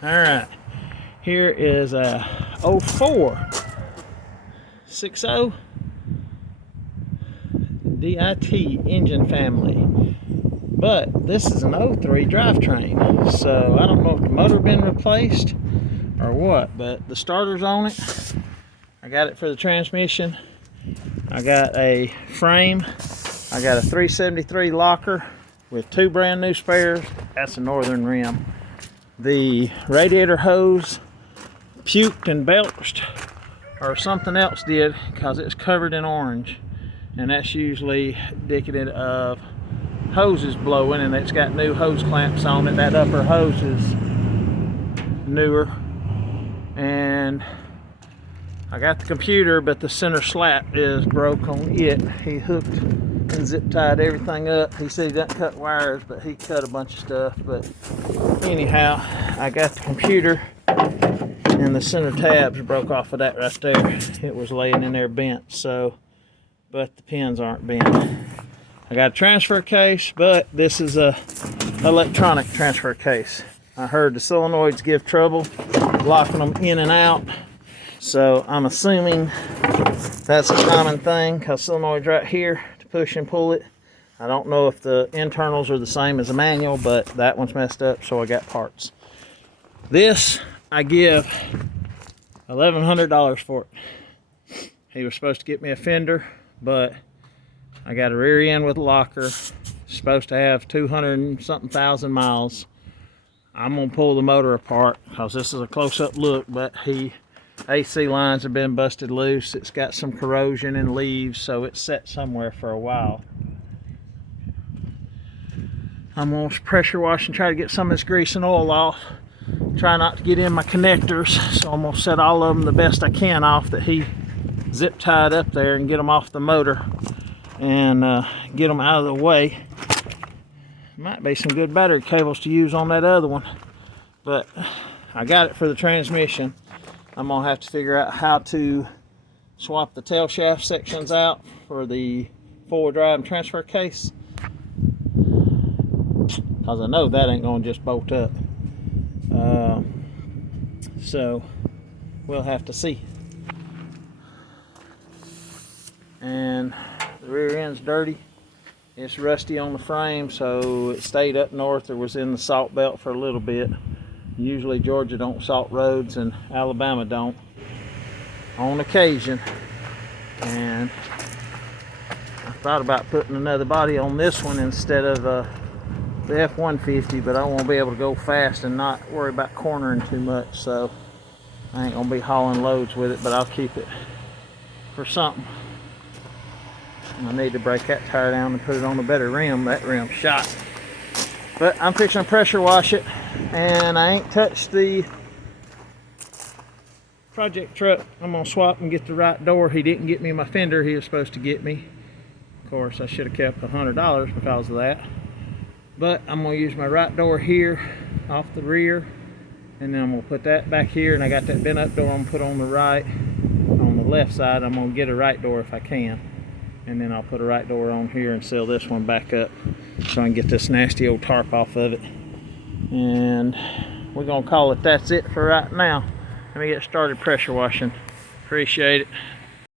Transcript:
All right, here is a 04 60 DIT engine family, but this is an 03 drivetrain, so I don't know if the motor been replaced or what, but the starter's on it. I got it for the transmission. I got a frame. I got a 373 locker with 2 brand new spares. That's a Northern rim. The radiator hose puked and belched, or something else did, because it's covered in orange, and that's usually indicative of hoses blowing, and it's got new hose clamps on it. That upper hose is newer. And I got the computer, but the center slat is broke on it. He hooked and zip tied everything up. He said he doesn't cut wires, but he cut a bunch of stuff. But anyhow, I got the computer, and the center tabs broke off of that right there. It was laying in there bent, so, but the pins aren't bent. I got a transfer case, but this is a electronic transfer case. I heard the solenoids give trouble locking them in and out, so I'm assuming that's a common thing, because solenoid's right here to push and pull it. I don't know if the internals are the same as the manual, but that one's messed up, so I got parts. This I give $1,100 for it. He was supposed to get me a fender, but I got a rear end with a locker. Supposed to have 200 and something thousand miles. I'm gonna pull the motor apart because this is a close-up look, but AC lines have been busted loose. It's got some corrosion and leaves, so it's set somewhere for a while. I'm gonna pressure wash and try to get some of this grease and oil off. Try not to get in my connectors, so I'm gonna set all of them the best I can off that he zip tied up there, and get them off the motor and get them out of the way. Might be some good battery cables to use on that other one, but I got it for the transmission. I'm gonna have to figure out how to swap the tail shaft sections out for the four-wheel drive and transfer case, because I know that ain't gonna just bolt up. So we'll have to see. And the rear end's dirty. It's rusty on the frame, so it stayed up north or was in the salt belt for a little bit. Usually Georgia don't salt roads and Alabama don't, on occasion. And I thought about putting another body on this one instead of the F-150, but I won't be able to go fast and not worry about cornering too much, so I ain't gonna be hauling loads with it, but I'll keep it for something. I need to break that tire down and put it on a better rim. That rim's shot. But I'm fixing to pressure wash it, and I ain't touched the project truck. I'm gonna swap and get the right door. He didn't get me my fender he was supposed to get me. Of course, I should have kept $100 because of that. But I'm gonna use my right door here off the rear, and then I'm gonna put that back here, and I got that bent up door I'm gonna put on the right. On the left side, I'm gonna get a right door if I can. And then I'll put a right door on here and seal this one back up so I can get this nasty old tarp off of it. And we're gonna call it that's it for right now. Let me get started pressure washing. Appreciate it.